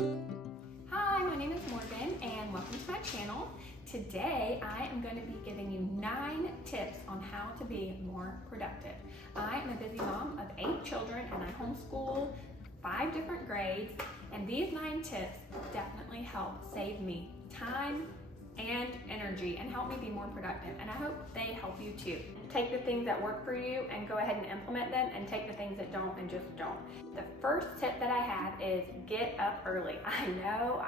Hi, my name is Morgan and welcome to my channel. Today I am going to be giving you 9 tips on how to be more productive. I am a busy mom of 8 children and I homeschool 5 different grades, and these 9 tips definitely help save me time and energy and help me be more productive, and I hope they help you too. Take the things that work for you and go ahead and implement them, and take the things that don't and just don't. The first tip that I have is get up early. I know.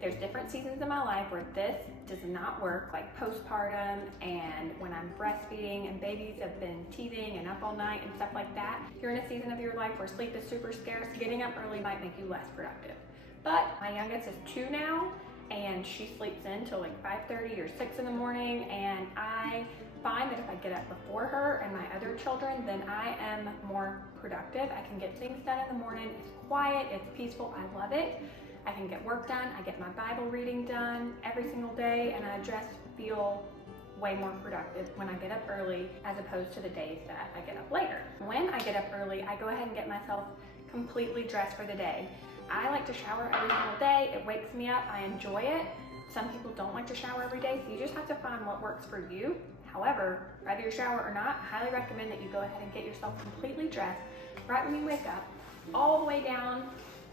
There's different seasons in my life where this does not work, like postpartum and when I'm breastfeeding and babies have been teething and up all night and stuff like that. If you're in a season of your life where sleep is super scarce, getting up early might make you less productive. But my youngest is 2 now, and she sleeps in till like 5:30 or 6 in the morning, and I find that if I get up before her and my other children, then I am more productive. I can get things done in the morning. It's quiet, it's peaceful, I love it. I can get work done, I get my Bible reading done every single day, and I just feel way more productive when I get up early as opposed to the days that I get up later. When I get up early, I go ahead and get myself completely dressed for the day. I like to shower every single day. It wakes me up, I enjoy it. Some people don't like to shower every day, so you just have to find what works for you. However, whether you shower or not, I highly recommend that you go ahead and get yourself completely dressed right when you wake up, all the way down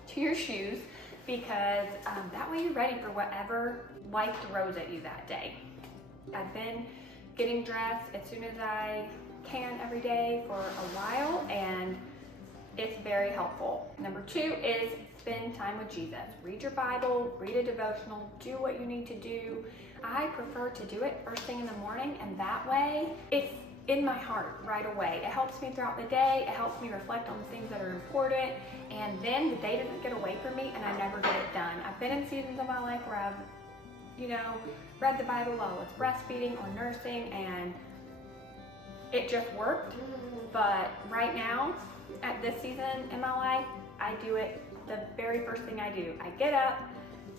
to your shoes, because that way you're ready for whatever life throws at you that day. I've been getting dressed as soon as I can every day for a while, and it's very helpful. Number 2 is spend time with Jesus. Read your Bible, read a devotional, do what you need to do. I prefer to do it first thing in the morning, and that way it's in my heart right away. It helps me throughout the day. It helps me reflect on the things that are important, and then the day doesn't get away from me and I never get it done. I've been in seasons of my life where I've, read the Bible while I was breastfeeding or nursing, and it just worked. But right now, at this season in my life, I do it the very first thing I do. I get up,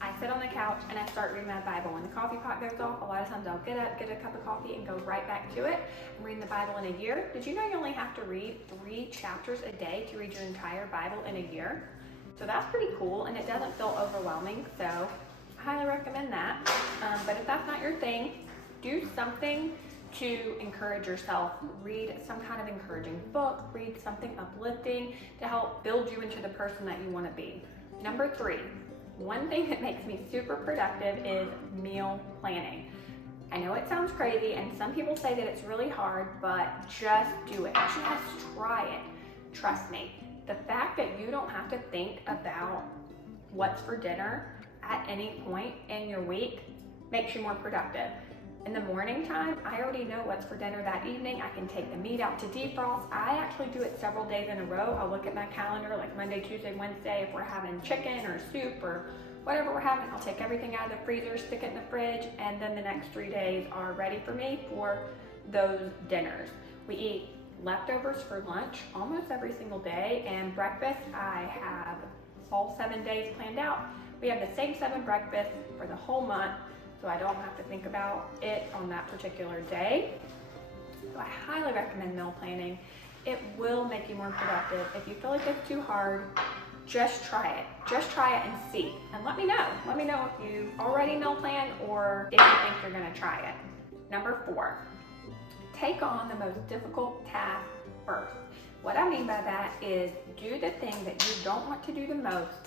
I sit on the couch, and I start reading my Bible. When the coffee pot goes off, a lot of times I'll get up, get a cup of coffee, and go right back to it. I'm reading the Bible in a year. Did you know you only have to read 3 chapters a day to read your entire Bible in a year? So that's pretty cool, and it doesn't feel overwhelming, so I highly recommend that. But if that's not your thing, do something to encourage yourself. Read some kind of encouraging book, read something uplifting to help build you into the person that you want to be. Number 3, one thing that makes me super productive is meal planning. I know it sounds crazy, and some people say that it's really hard, but just do it. Just try it. Trust me. The fact that you don't have to think about what's for dinner at any point in your week makes you more productive. In the morning time, I already know what's for dinner that evening. I can take the meat out to defrost. I actually do it several days in a row. I'll look at my calendar like Monday, Tuesday, Wednesday. If we're having chicken or soup or whatever we're having, I'll take everything out of the freezer, stick it in the fridge, and then the next 3 days are ready for me for those dinners. We eat leftovers for lunch almost every single day, and breakfast I have all 7 days planned out. We have the same 7 breakfasts for the whole month, so I don't have to think about it on that particular day. So I highly recommend meal planning. It will make you more productive. If you feel like it's too hard, just try it. Just try it and see. And let me know. Let me know if you already meal plan or if you think you're gonna try it. Number 4, take on the most difficult task first. What I mean by that is do the thing that you don't want to do the most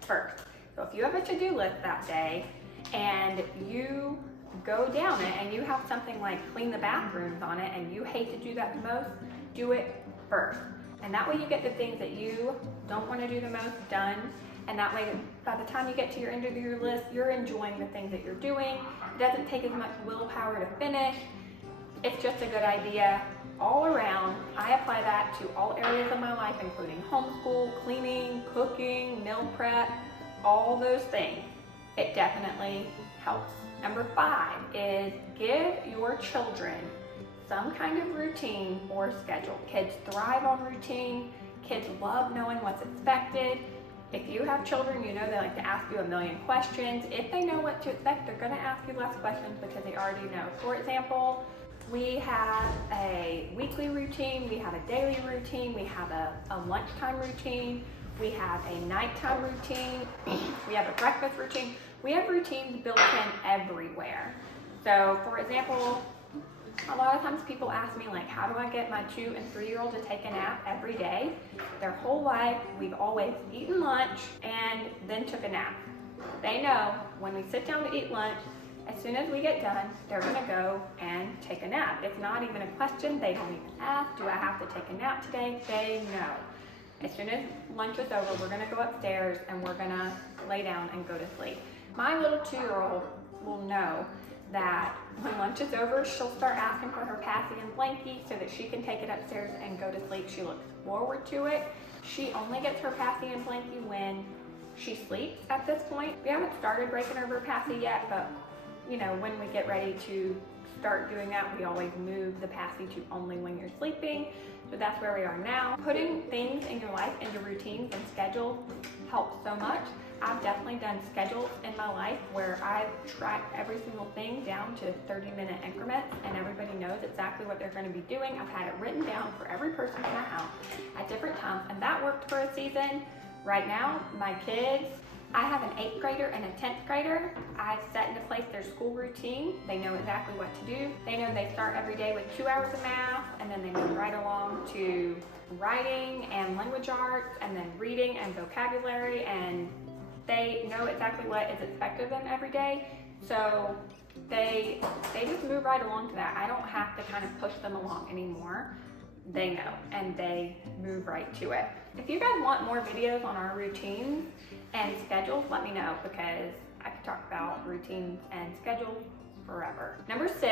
first. So if you have a to-do list that day, and you go down it and you have something like clean the bathrooms on it and you hate to do that the most, do it first. And that way you get the things that you don't want to do the most done, and that way by the time you get to your end of your list, you're enjoying the things that you're doing. It doesn't take as much willpower to finish. It's just a good idea all around. I apply that to all areas of my life, including homeschool, cleaning, cooking, meal prep, all those things. It definitely helps. Number 5 is give your children some kind of routine or schedule. Kids thrive on routine. Kids love knowing what's expected. If you have children, you know they like to ask you a million questions. If they know what to expect, they're going to ask you less questions because they already know. For example, we have a weekly routine, we have a daily routine, we have a lunchtime routine. We have a nighttime routine. We have a breakfast routine. We have routines built in everywhere. So for example, a lot of times people ask me like, how do I get my 2 and 3-year-old to take a nap every day? Their whole life, we've always eaten lunch and then took a nap. They know when we sit down to eat lunch, as soon as we get done, they're gonna go and take a nap. It's not even a question. They don't even ask, do I have to take a nap today? They know. As soon as lunch is over, we're gonna go upstairs and we're gonna lay down and go to sleep. My little 2-year-old will know that when lunch is over, she'll start asking for her passy and blankie so that she can take it upstairs and go to sleep. She looks forward to it. She only gets her passy and blankie when she sleeps at this point. We haven't started breaking her passy yet, but you know, when we get ready to start doing that, we always move the passy to only when you're sleeping. So that's where we are now. Putting things in your life into routines and schedules helps so much. I've definitely done schedules in my life where I've tracked every single thing down to 30-minute increments, and everybody knows exactly what they're going to be doing. I've had it written down for every person in my house at different times, and that worked for a season. Right now, my kids, I have an 8th grader and a 10th grader. I've set into place their school routine. They know exactly what to do. They know they start every day with 2 hours of math, and then they move right along to writing and language arts, and then reading and vocabulary, and they know exactly what is expected of them every day. So they just move right along to that. I don't have to kind of push them along anymore. They know, and they move right to it. If you guys want more videos on our routines and schedules, let me know, because I could talk about routines and schedules forever. Number 6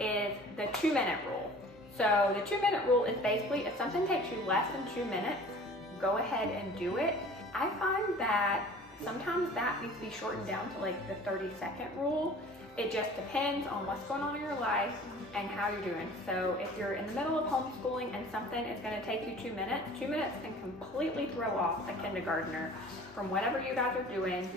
is the 2-minute rule. So the 2-minute rule is basically if something takes you less than 2 minutes, go ahead and do it. I find that sometimes that needs to be shortened down to like the 30-second rule. It just depends on what's going on in your life and how you're doing. So if you're in the middle of homeschooling and something is going to take you 2 minutes, 2 minutes can completely throw off a kindergartner from whatever you guys are doing.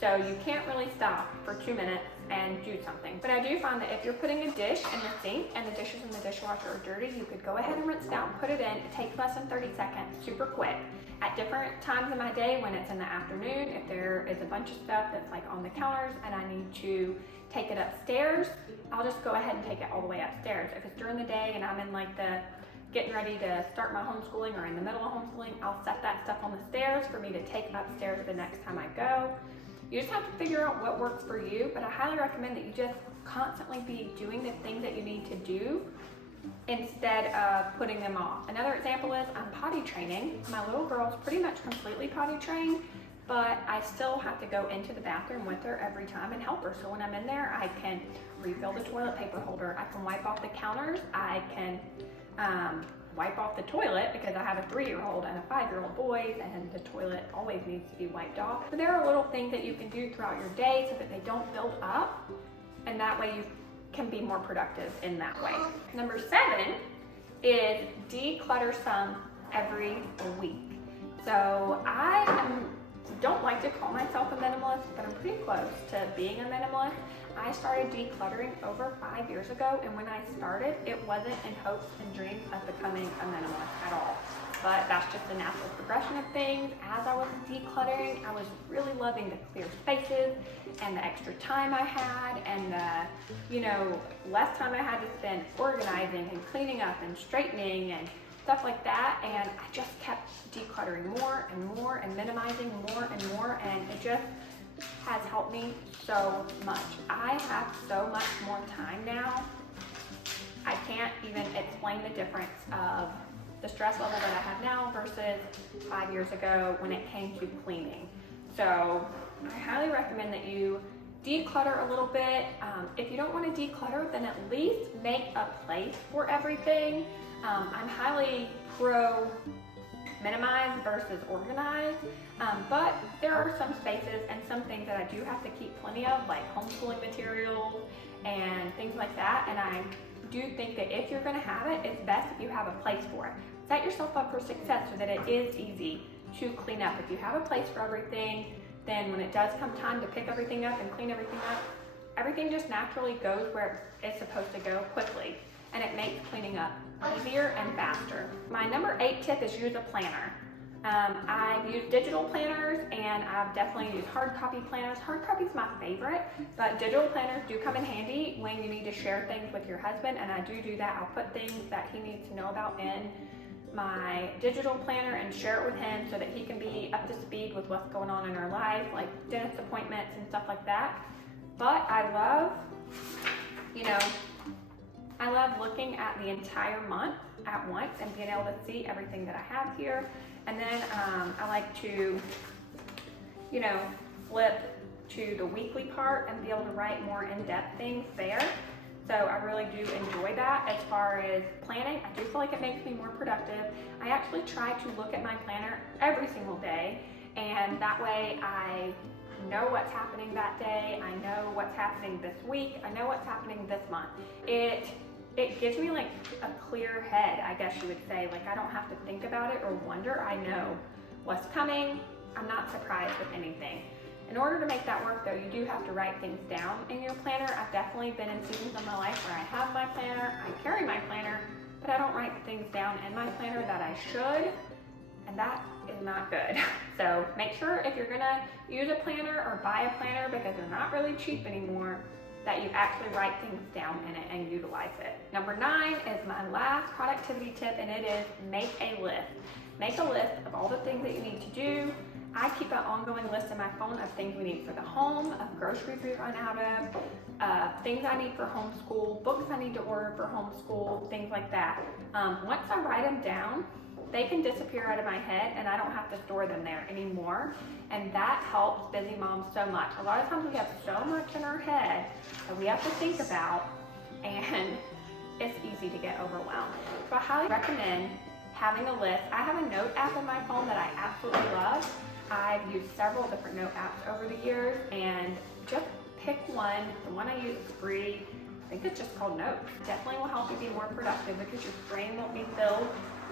So you can't really stop for 2 minutes and do something. But I do find that if you're putting a dish in the sink and the dishes in the dishwasher are dirty, you could go ahead and rinse it out and put it in. It takes less than 30 seconds, super quick. At different times in my day, when it's in the afternoon, if there is a bunch of stuff that's like on the counters and I need to take it upstairs, I'll just go ahead and take it all the way upstairs. If it's during the day and I'm in like the getting ready to start my homeschooling or in the middle of homeschooling, I'll set that stuff on the stairs for me to take upstairs the next time I go. You just have to figure out what works for you, but I highly recommend that you just constantly be doing the things that you need to do instead of putting them off. Another example is I'm potty training. My little girl's pretty much completely potty trained, but I still have to go into the bathroom with her every time and help her. So when I'm in there, I can refill the toilet paper holder, I can wipe off the counters, I can wipe off the toilet because I have a 3-year-old and a 5-year-old boy, and the toilet always needs to be wiped off. So there are little things that you can do throughout your day so that they don't build up, and that way you can be more productive in that way. Number 7 is declutter some every week. So don't like to call myself a minimalist, but I'm pretty close to being a minimalist. I started decluttering over 5 years ago, and when I started, it wasn't in hopes and dreams of becoming a minimalist at all. But that's just the natural progression of things. As I was decluttering, I was really loving the clear spaces and the extra time I had, and the less time I had to spend organizing and cleaning up and straightening and stuff like that. And I just kept decluttering more and more and minimizing more and more, and it just has helped me so much. I have so much more time now. I can't even explain the difference of the stress level that I have now versus 5 years ago when it came to cleaning. So I highly recommend that you declutter a little bit. If you don't want to declutter, then at least make a place for everything. I'm highly pro minimize versus organize, but there are some spaces and some things that I do have to keep plenty of, like homeschooling materials and things like that. And I do think that if you're going to have it, it's best if you have a place for it. Set yourself up for success so that it is easy to clean up. If you have a place for everything, then when it does come time to pick everything up and clean everything up, everything just naturally goes where it's supposed to go quickly, and it makes cleaning up easier and faster. My number 8 tip is use a planner. I've used digital planners and I've definitely used hard copy planners. Hard copy is my favorite, but digital planners do come in handy when you need to share things with your husband, and I do that. I'll put things that he needs to know about in my digital planner and share it with him so that he can be up to speed with what's going on in our life, like dentist appointments and stuff like that. But I love, I love looking at the entire month at once and being able to see everything that I have here. And then I like to, flip to the weekly part and be able to write more in-depth things there. So I really do enjoy that. As far as planning, I do feel like it makes me more productive. I actually try to look at my planner every single day, and that way I know what's happening that day. I know what's happening this week. I know what's happening this month. It gives me like a clear head, I guess you would say. Like I don't have to think about it or wonder. I know what's coming. I'm not surprised with anything. In order to make that work though, you do have to write things down in your planner. I've definitely been in seasons of my life where I have my planner, I carry my planner, but I don't write things down in my planner that I should, and that is not good. So make sure if you're gonna use a planner or buy a planner, because they're not really cheap anymore, that you actually write things down in it and utilize it. Number 9 is my last productivity tip, and it is make a list. Make a list of all the things that you need to do. I keep an ongoing list in my phone of things we need for the home, of groceries we run out of, things I need for homeschool, books I need to order for homeschool, things like that. Once I write them down, they can disappear out of my head and I don't have to store them there anymore. And that helps busy moms so much. A lot of times we have so much in our head that we have to think about, and it's easy to get overwhelmed. So I highly recommend having a list. I have a note app on my phone that I absolutely love. I've used several different note apps over the years, and just pick one. The one I use is free. I think it's just called Notes. Definitely will help you be more productive because your brain won't be filled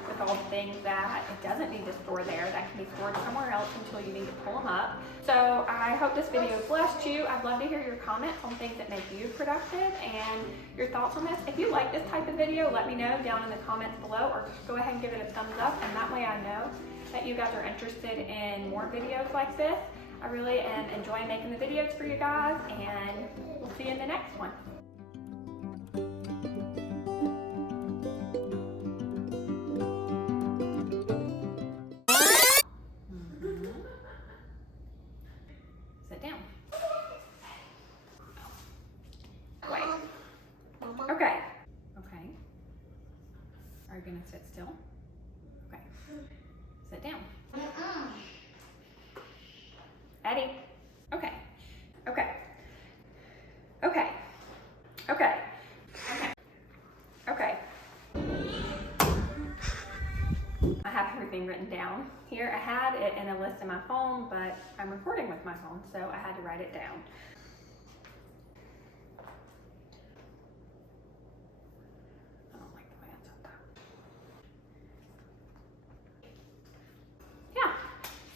with all the things that it doesn't need to store there, that can be stored somewhere else until you need to pull them up. So I hope this video blessed you. I'd love to hear your comments on things that make you productive and your thoughts on this. If you like this type of video, let me know down in the comments below, or just go ahead and give it a thumbs up, and that way I know that you guys are interested in more videos like this. I really am enjoying making the videos for you guys, and we'll see you in the next one. Sit down. Wait. Okay. Okay. Are you gonna sit still? Okay. Sit down. Eddie. Okay. Okay. Okay. Okay. Okay. Okay. I have everything written down here. I had it in a list in my phone, but I'm recording with my phone, so I had to write it down.